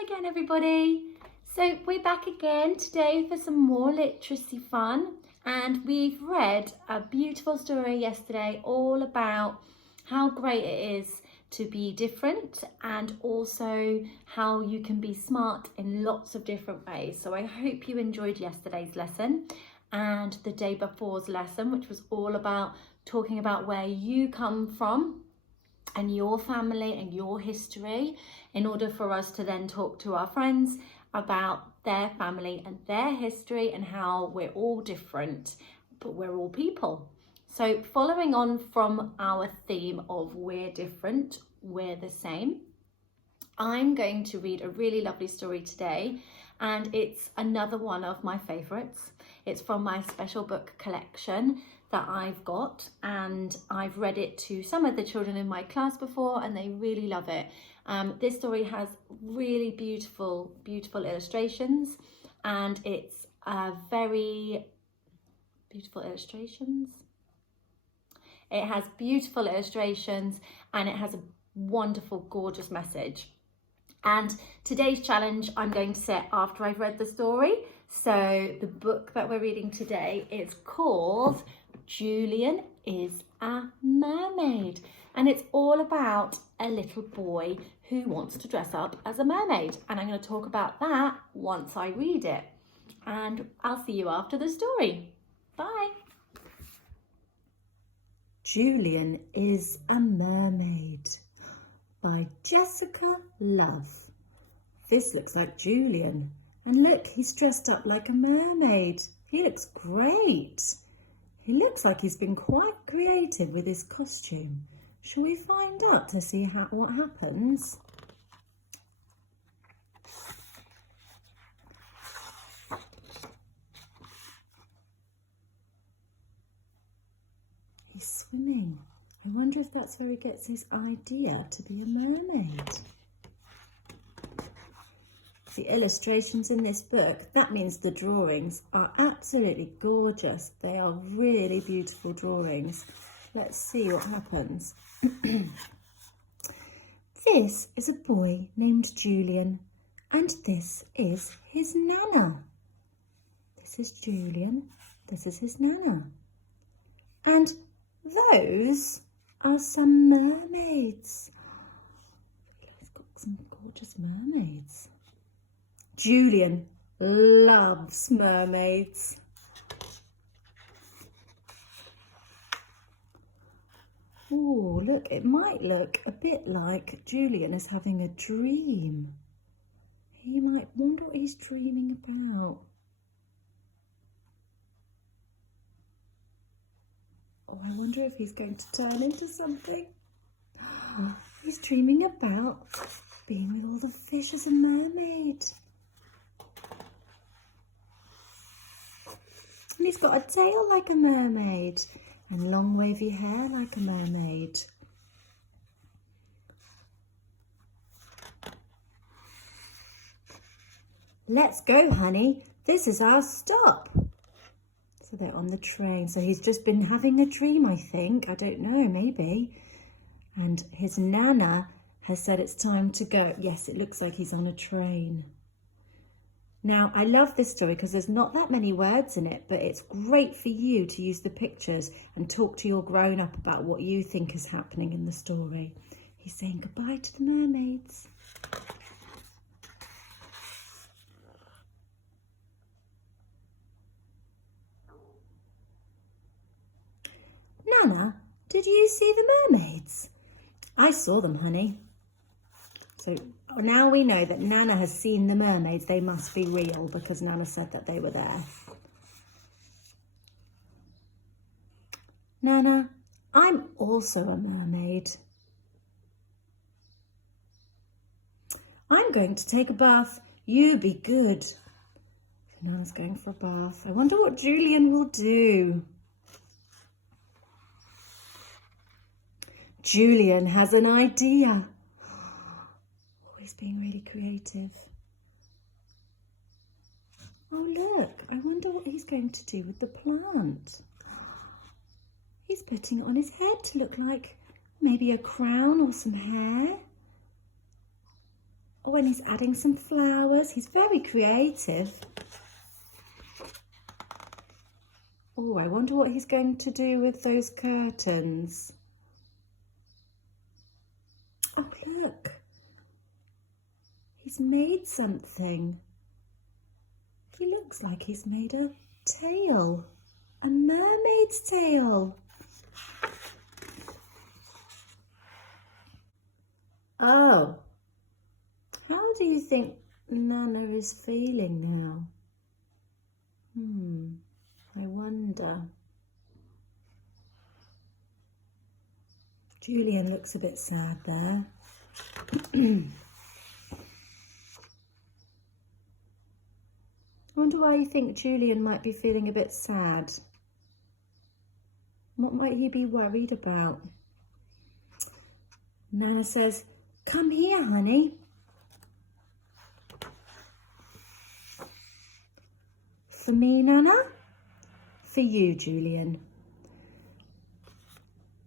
Hello again, everybody. So we're back again today for some more literacy fun, and we've read a beautiful story yesterday all about how great it is to be different and also how you can be smart in lots of different ways. So I hope you enjoyed yesterday's lesson and the day before's lesson, which was all about talking about where you come from and your family and your history, in order for us to then talk to our friends about their family and their history and how we're all different, but we're all people. So following on from our theme of we're different, we're the same, I'm going to read a really lovely story today, and it's another one of my favorites. It's from my special book collection that I've got, and I've read it to some of the children in my class before and they really love it. This story has really beautiful illustrations, and it's very beautiful illustrations. It has beautiful illustrations and it has a wonderful, gorgeous message. And today's challenge I'm going to set after I've read the story. So the book that we're reading today is called Julian is a Mermaid, and it's all about a little boy who wants to dress up as a mermaid, and I'm going to talk about that once I read it, and I'll see you after the story. Bye. Julian is a Mermaid by Jessica Love. This looks like Julian, and look, he's dressed up like a mermaid. He looks great. He looks like he's been quite creative with his costume. Shall we find out to see what happens? He's swimming. I wonder if that's where he gets his idea to be a mermaid. The illustrations in this book, that means the drawings, are absolutely gorgeous. They are really beautiful drawings. Let's see what happens. This is a boy named Julian, and this is his Nana. This is Julian, this is his Nana. And those are some mermaids. He's got some gorgeous mermaids. Julian loves mermaids. Oh, look, it might look a bit like Julian is having a dream. He might wonder what he's dreaming about. Oh, I wonder if he's going to turn into something. He's dreaming about being with all the fish as a mermaid. And he's got a tail like a mermaid and long wavy hair like a mermaid. Let's go, honey. This is our stop. So they're on the train. So he's just been having a dream, I think. I don't know, maybe. And his Nana has said it's time to go. Yes, it looks like he's on a train. Now, I love this story because there's not that many words in it, but it's great for you to use the pictures and talk to your grown-up about what you think is happening in the story. He's saying goodbye to the mermaids. Nana, did you see the mermaids? I saw them, honey. So now we know that Nana has seen the mermaids. They must be real because Nana said that they were there. Nana, I'm also a mermaid. I'm going to take a bath. You be good. So Nana's going for a bath. I wonder what Julian will do. Julian has an idea. He's being really creative. Oh, look, I wonder what he's going to do with the plant. He's putting it on his head to look like maybe a crown or some hair. Oh, and he's adding some flowers. He's very creative. Oh, I wonder what he's going to do with those curtains. Oh, look. He's made something. He looks like he's made a tail. A mermaid's tail. Oh. How do you think Nana is feeling now? I wonder. Julian looks a bit sad there. I wonder why you think Julian might be feeling a bit sad. What might he be worried about? Nana says, "Come here, honey." For me, Nana? For you, Julian.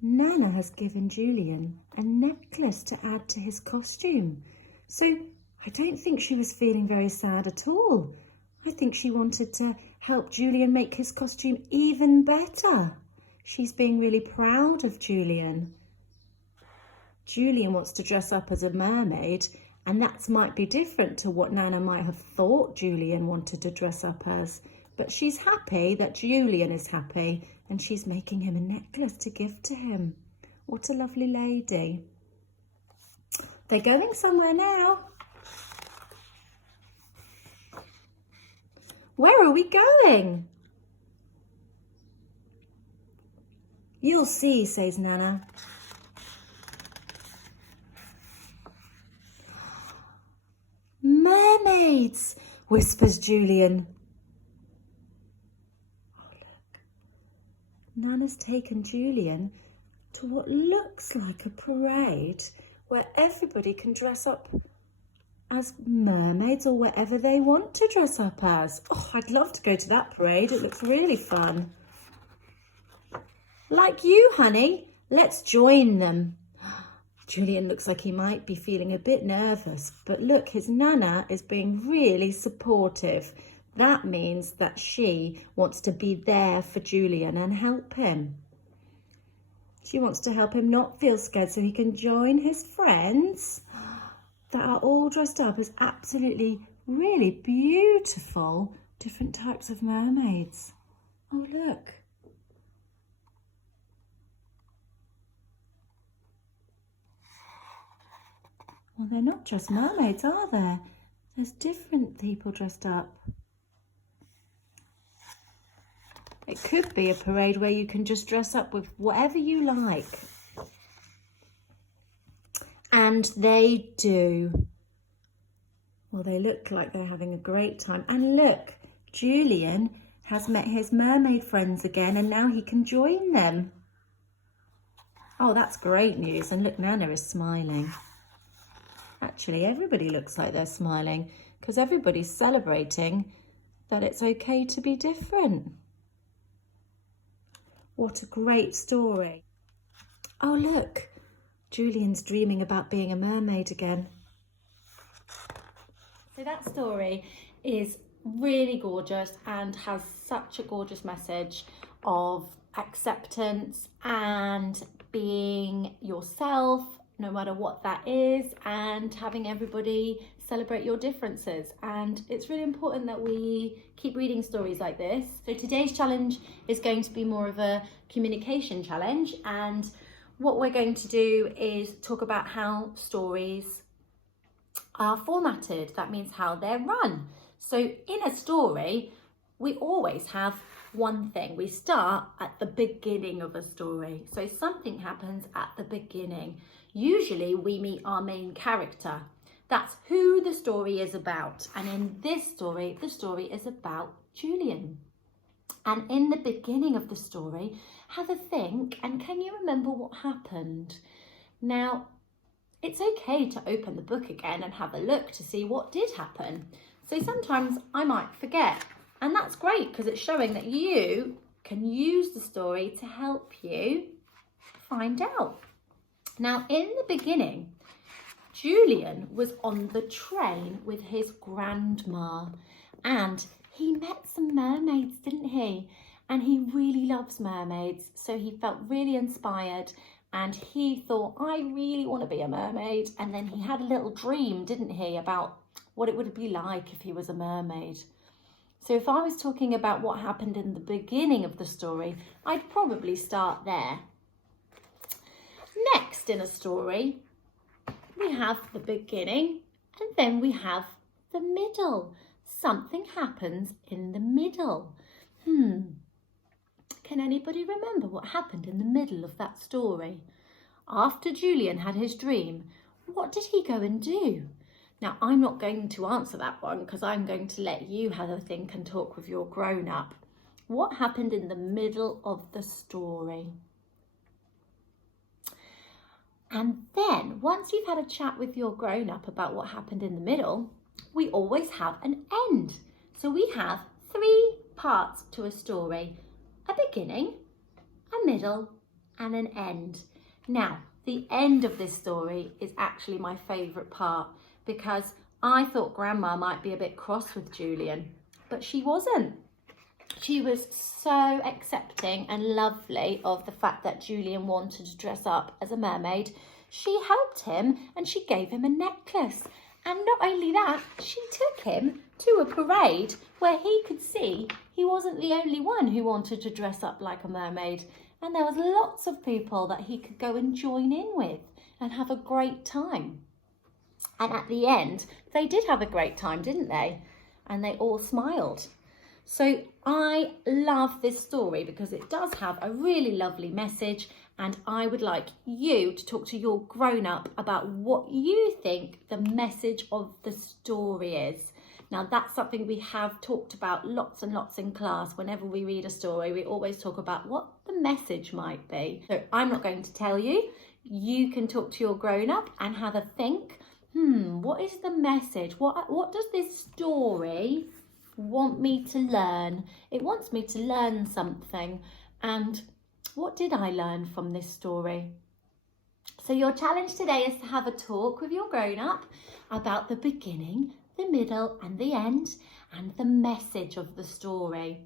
Nana has given Julian a necklace to add to his costume. So I don't think she was feeling very sad at all. I think she wanted to help Julian make his costume even better. She's being really proud of Julian. Julian wants to dress up as a mermaid, and that might be different to what Nana might have thought Julian wanted to dress up as. But she's happy that Julian is happy, and she's making him a necklace to give to him. What a lovely lady. They're going somewhere now. Where are we going? You'll see, says Nana. Mermaids, whispers Julian. Oh, look. Nana's taken Julian to what looks like a parade where everybody can dress up as mermaids or whatever they want to dress up as. Oh, I'd love to go to that parade. It looks really fun. Like you, honey. Let's join them. Julian looks like he might be feeling a bit nervous, but look, his Nana is being really supportive. That means that she wants to be there for Julian and help him. She wants to help him not feel scared so he can join his friends that are all dressed up as absolutely really beautiful different types of mermaids. Oh, look. Well, they're not just mermaids, are there? There's different people dressed up. It could be a parade where you can just dress up with whatever you like. And they do. Well, they look like they're having a great time. And look, Julian has met his mermaid friends again, and now he can join them. Oh, that's great news. And look, Nana is smiling. Actually, everybody looks like they're smiling because everybody's celebrating that it's okay to be different. What a great story. Oh, look, Julian's dreaming about being a mermaid again. So that story is really gorgeous and has such a gorgeous message of acceptance and being yourself, no matter what that is, and having everybody celebrate your differences. And it's really important that we keep reading stories like this. So today's challenge is going to be more of a communication challenge, and what we're going to do is talk about how stories are formatted. That means how they're run. So in a story, we always have one thing. We start at the beginning of a story. So something happens at the beginning. Usually we meet our main character. That's who the story is about. And in this story, the story is about Julian. And in the beginning of the story, have a think, and can you remember what happened? Now, it's okay to open the book again and have a look to see what did happen. So sometimes I might forget, and that's great because it's showing that you can use the story to help you find out. Now, in the beginning, Julian was on the train with his grandma and he met some mermaids, didn't he? And he really loves mermaids, so he felt really inspired and he thought, I really want to be a mermaid. And then he had a little dream, didn't he, about what it would be like if he was a mermaid. So if I was talking about what happened in the beginning of the story, I'd probably start there. Next in a story, we have the beginning and then we have the middle. Something happens in the middle. Can anybody remember what happened in the middle of that story? After Julian had his dream, what did he go and do? Now, I'm not going to answer that one because I'm going to let you have a think and talk with your grown-up. What happened in the middle of the story? And then, once you've had a chat with your grown-up about what happened in the middle, we always have an end. So we have 3 parts to a story: a beginning, a middle, and an end. Now, the end of this story is actually my favourite part because I thought Grandma might be a bit cross with Julian, but she wasn't. She was so accepting and lovely of the fact that Julian wanted to dress up as a mermaid. She helped him and she gave him a necklace. And not only that, she took him to a parade where he could see he wasn't the only one who wanted to dress up like a mermaid. And there was lots of people that he could go and join in with and have a great time. And at the end, they did have a great time, didn't they? And they all smiled. So I love this story because it does have a really lovely message, and I would like you to talk to your grown-up about what you think the message of the story is. Now, that's something we have talked about lots and lots in class. Whenever we read a story, we always talk about what the message might be. So I'm not going to tell you. You can talk to your grown-up and have a think. What is the message? What does this story want me to learn? It wants me to learn something. And what did I learn from this story? So your challenge today is to have a talk with your grown-up about the beginning, the middle and the end, and the message of the story.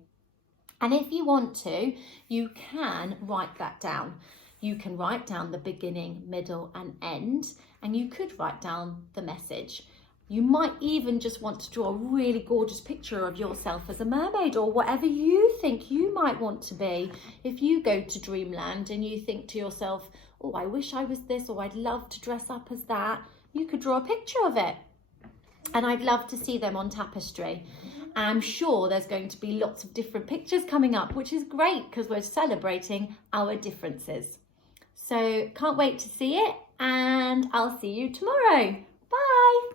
And if you want to, you can write that down. You can write down the beginning, middle and end, and you could write down the message. You might even just want to draw a really gorgeous picture of yourself as a mermaid, or whatever you think you might want to be. If you go to Dreamland and you think to yourself, oh, I wish I was this, or I'd love to dress up as that, you could draw a picture of it. And I'd love to see them on tapestry. I'm sure there's going to be lots of different pictures coming up, which is great because we're celebrating our differences. So can't wait to see it, and I'll see you tomorrow. Bye.